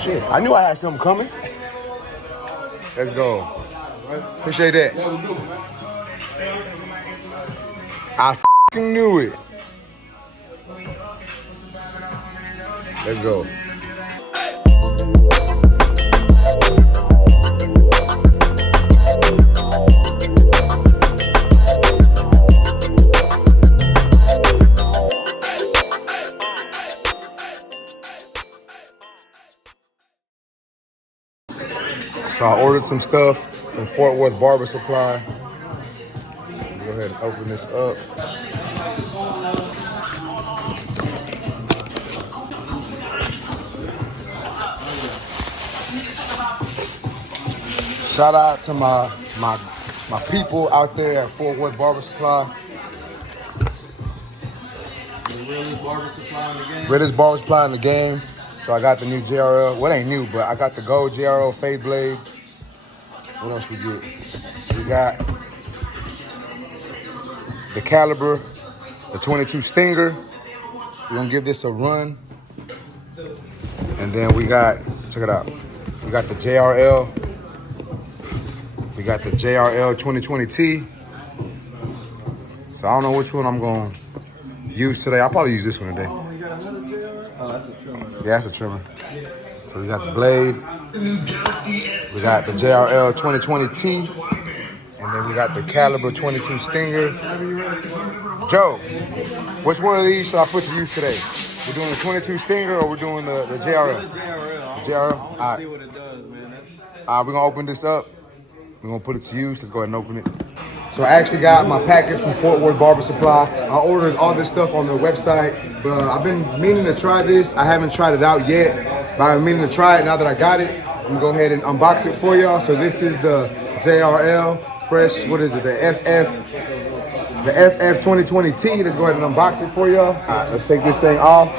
Shit, I knew I had something coming. Let's go. Appreciate that. I f***ing knew it. Let's go. So I ordered some stuff from Fort Worth Barber Supply. Go ahead and open this up. Shout out to my people out there at Fort Worth Barber Supply. The realest barber supply in the game. Realest barber supply in the game. So I got the new JRL. Well, it ain't new, but I got the gold JRL fade blade. What else we get? We got the caliber, the 22 Stinger. We're gonna give this a run. And then we got, check it out. We got the JRL. We got the JRL 2020T. So I don't know which one I'm gonna use today. I'll probably use this one today. Oh, you got another JRL? Oh, that's a trimmer though. Yeah, that's a trimmer. So we got the blade. We got the JRL 2020T. And then we got the caliber 22 Stingers. Joe, which one of these should I put to use today? We're doing the 22 Stinger or we're doing the JRL? The JRL. The JRL? I want to see what it does, man. All right, we're gonna open this up. We're gonna put it to use. Let's go ahead and open it. So I actually got my package from Fort Worth Barber Supply. I ordered all this stuff on their website, but I've been meaning to try this. I haven't tried it out yet, but I've been meaning to try it. Now that I got it, I'm gonna go ahead and unbox it for y'all. So this is the JRL Fresh, what is it, the FF 2020T. Let's go ahead and unbox it for y'all. All right, let's take this thing off.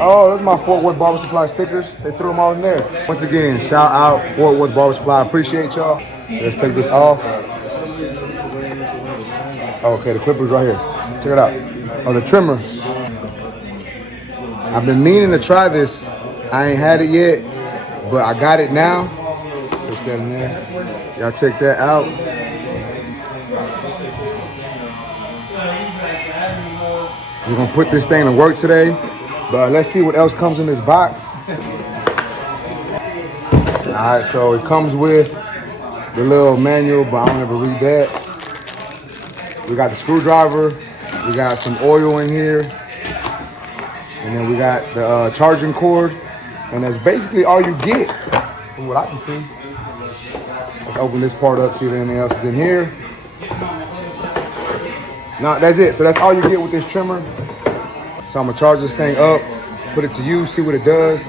Oh, those are my Fort Worth Barber Supply stickers. They threw them all in there. Once again, shout out Fort Worth Barber Supply. I appreciate y'all. Let's take this off. Okay, the clipper's right here. Check it out. Oh, the trimmer. I've been meaning to try this. I ain't had it yet, but I got it now. Push that in there. Y'all check that out. We're gonna put this thing to work today, but let's see what else comes in this box. All right, so it comes with the little manual, but I don't ever read that. We got the screwdriver. We got some oil in here. And then we got the charging cord. And that's basically all you get, from what I can see. Let's open this part up, see if anything else is in here. No, that's it. So that's all you get with this trimmer. So I'm gonna charge this thing up, put it to use, see what it does.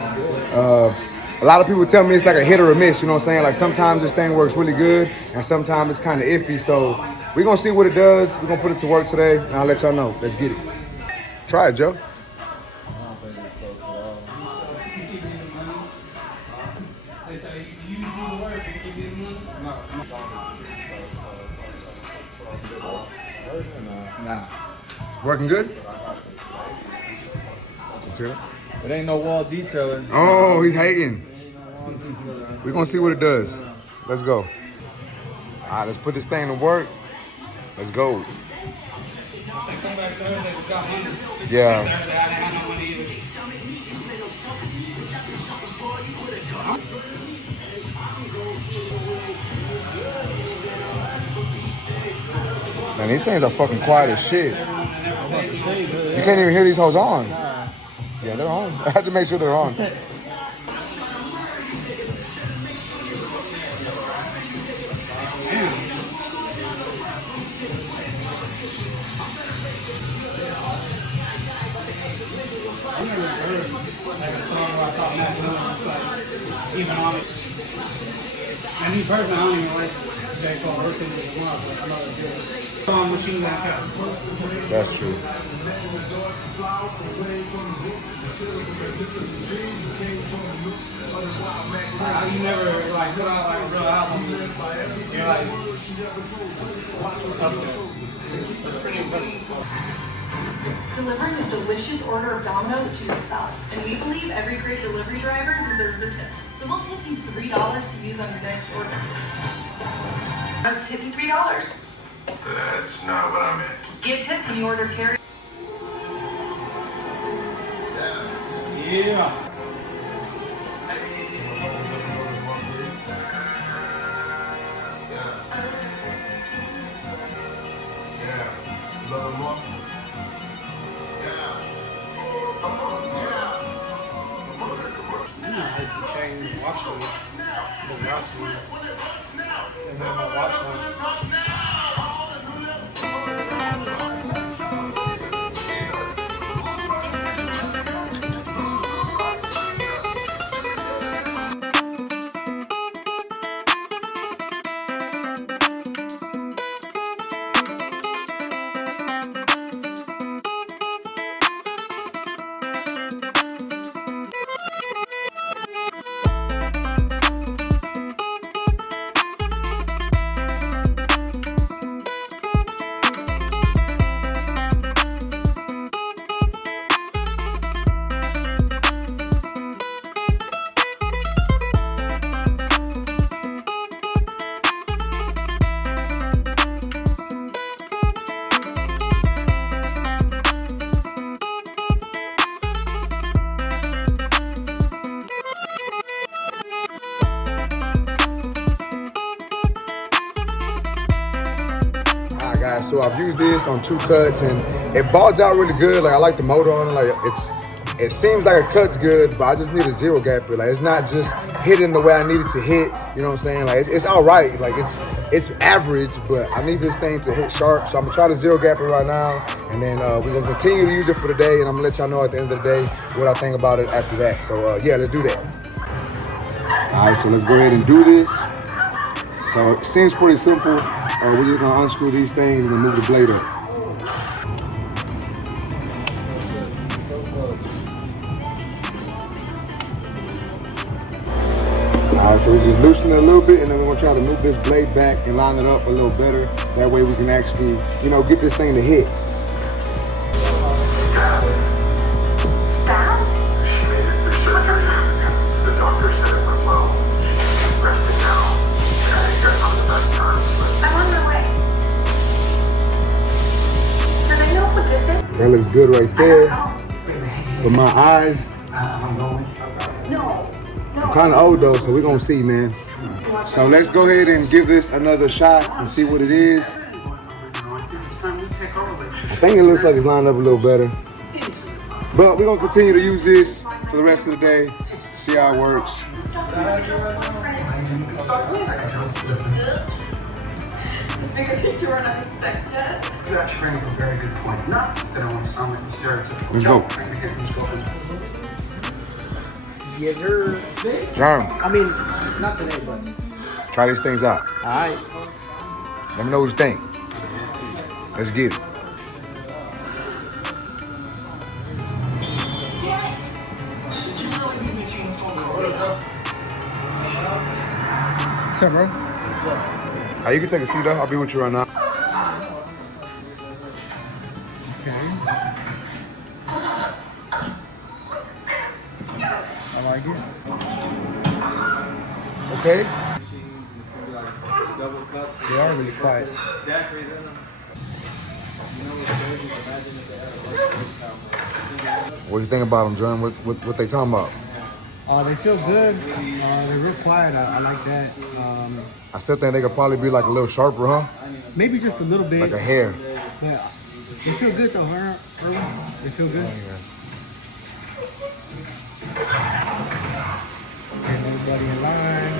A lot of people tell me it's like a hit or a miss, you know what I'm saying? Like sometimes this thing works really good and sometimes it's kind of iffy. So we're gonna see what it does. We're gonna put it to work today and I'll let y'all know. Let's get it. Try it, Joe. Nah. Working good? It ain't no wall detailing. Oh, he's hating. We're gonna see what it does. Let's go. All right, let's put this thing to work. Let's go. Yeah. Man, these things are fucking quiet as shit. You can't even hear these hoes on. Yeah, they're on. I had to make sure they're on. Even on it. And me personally, I don't even like that called working with the one, but another good. Machine like that. That's true. You never like put out like a real album. You're like up there. It's pretty impressive. delivering a delicious order of Domino's to yourself. And we believe every great delivery driver deserves a tip. So we'll tip you $3 to use on your next order. I'll tip you $3. That's not what I meant. Get a tip when you order carry. Yeah. Nice to change watch list. The watch list. And then the watch list. Alright guys, so I've used this on 2 cuts and it bulged out really good. Like I like the motor on it. Like it seems like it cuts good, but I just need a zero gap. Like it's not just hitting the way I need it to hit. You know what I'm saying? Like it's all right. Like it's average, but I need this thing to hit sharp. So I'm gonna try to zero gap it right now, and then we're gonna continue to use it for the day. And I'm gonna let y'all know at the end of the day what I think about it after that. So yeah, let's do that. All right, so let's go ahead and do this. So it seems pretty simple. We're just gonna unscrew these things and then move the blade up. All right, so we just loosen it a little bit and then we're gonna try to move this blade back and line it up a little better. That way we can actually, you know, get this thing to hit. That looks good right there. For my eyes, I'm kind of old though, so we're gonna see, man. So let's go ahead and give this another shot and see what it is. I think it looks like it's lined up a little better. But we're gonna continue to use this for the rest of the day, see how it works. Because you are not having sex yet? You actually bring up a very good point. Not that I want to sound like the stereotypical. Let's go. Yes, sir. Jerm, I mean, not today, but. try these things out. Alright. Let me know what you think. Let's get it. What's up, bro? You can take a seat up. I'll be with you right now. Okay. I like it. Okay. They are really quiet. What do you think about them, John? What they talking about? They feel good. They're real quiet. I like that. I still think they could probably be like a little sharper, huh? Maybe just a little bit. Like a hair. Yeah. They feel good though, huh, Erwin? They feel good. Get everybody in line.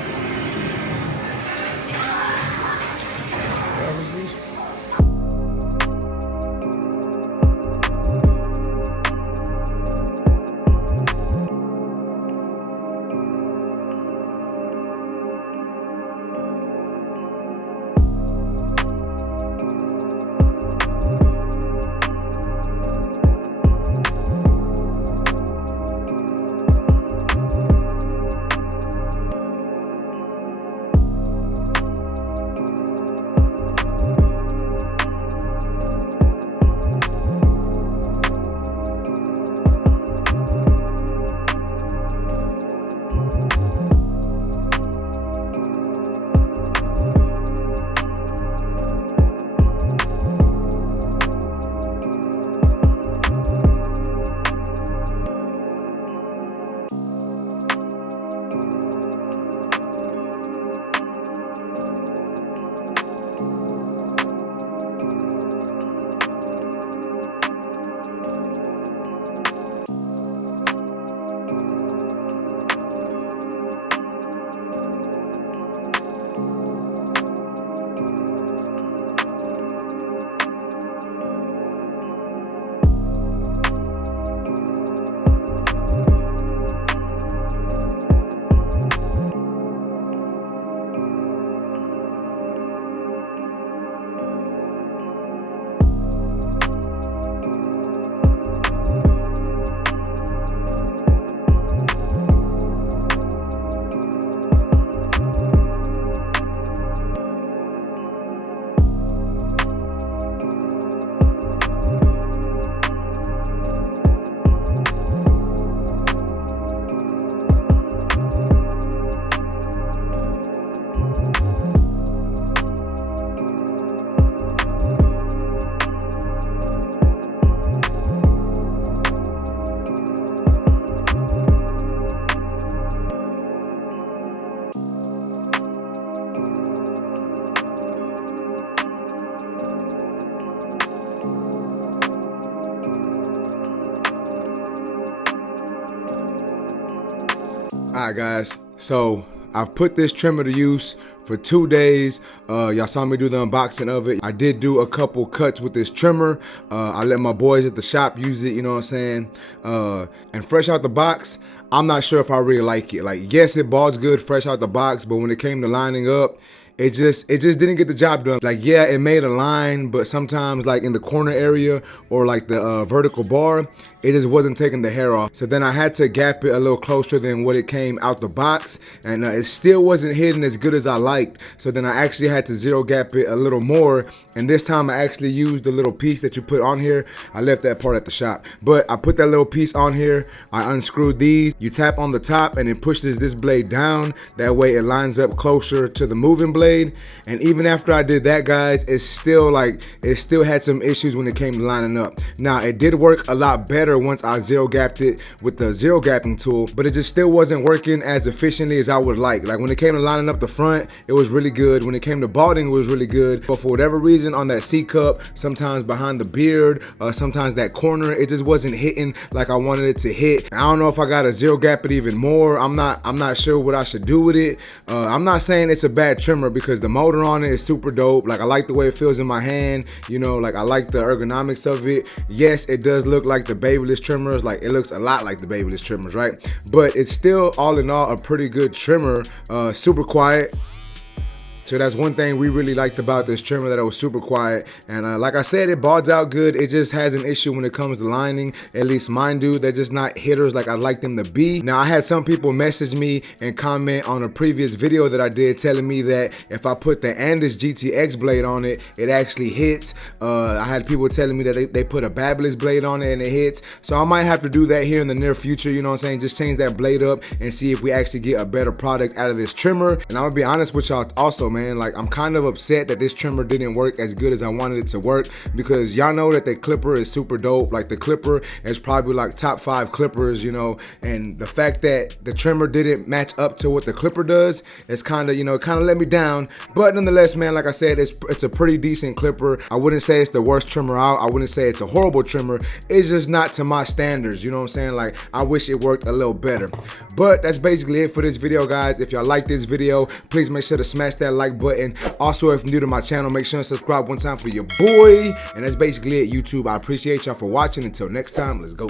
Alright guys, so I've put this trimmer to use for 2 days. Y'all saw me do the unboxing of it. I did do a couple cuts with this trimmer. I let my boys at the shop use it, you know what I'm saying? And fresh out the box, I'm not sure if I really like it. Like, yes, it balls good fresh out the box, but when it came to lining up, it just didn't get the job done. Like, yeah, it made a line, but sometimes like in the corner area or like the vertical bar, it just wasn't taking the hair off. So then I had to gap it a little closer than what it came out the box, and it still wasn't hitting as good as I liked. So then I actually had to zero gap it a little more, and this time I actually used the little piece that you put on here. I left that part at the shop, but I put that little piece on here. I unscrewed these. You tap on the top and it pushes this blade down. That way it lines up closer to the moving blade. And even after I did that, guys, it still had some issues when it came to lining up. Now, it did work a lot better once I zero gapped it with the zero gapping tool, but it just still wasn't working as efficiently as I would like. Like when it came to lining up the front, it was really good. When it came to balding, it was really good. But for whatever reason on that C cup, sometimes behind the beard, sometimes that corner, it just wasn't hitting like I wanted it to hit. I don't know if I gotta zero gap it even more. I'm not sure what I should do with it. I'm not saying it's a bad trimmer because the motor on it is super dope. Like, I like the way it feels in my hand, you know, like I like the ergonomics of it. Yes, it does look like the Babyliss trimmers. Like, it looks a lot like the Babyliss trimmers, right? But it's still all in all a pretty good trimmer. Super quiet. So that's one thing we really liked about this trimmer, that it was super quiet. And like I said, it balds out good. It just has an issue when it comes to lining. At least mine do. They're just not hitters like I'd like them to be. Now, I had some people message me and comment on a previous video that I did telling me that if I put the Andis GTX blade on it, it actually hits. I had people telling me that they put a Babyliss blade on it and it hits. So I might have to do that here in the near future, you know what I'm saying? Just change that blade up and see if we actually get a better product out of this trimmer. And I'm gonna be honest with y'all also, man, like, I'm kind of upset that this trimmer didn't work as good as I wanted it to work, because y'all know that the clipper is super dope. Like, the clipper is probably like top 5 clippers, you know, and the fact that the trimmer didn't match up to what the clipper does, it's kind of, you know, kind of let me down. But nonetheless, man, like I said, it's a pretty decent clipper. I wouldn't say it's the worst trimmer out. I wouldn't say it's a horrible trimmer. It's just not to my standards, you know what I'm saying? Like, I wish it worked a little better. But that's basically it for this video, guys. If y'all like this video, please make sure to smash that like button. Also, if you're new to my channel, make sure to subscribe one time for your boy. And that's basically it, YouTube. I appreciate y'all for watching. Until next time, let's go.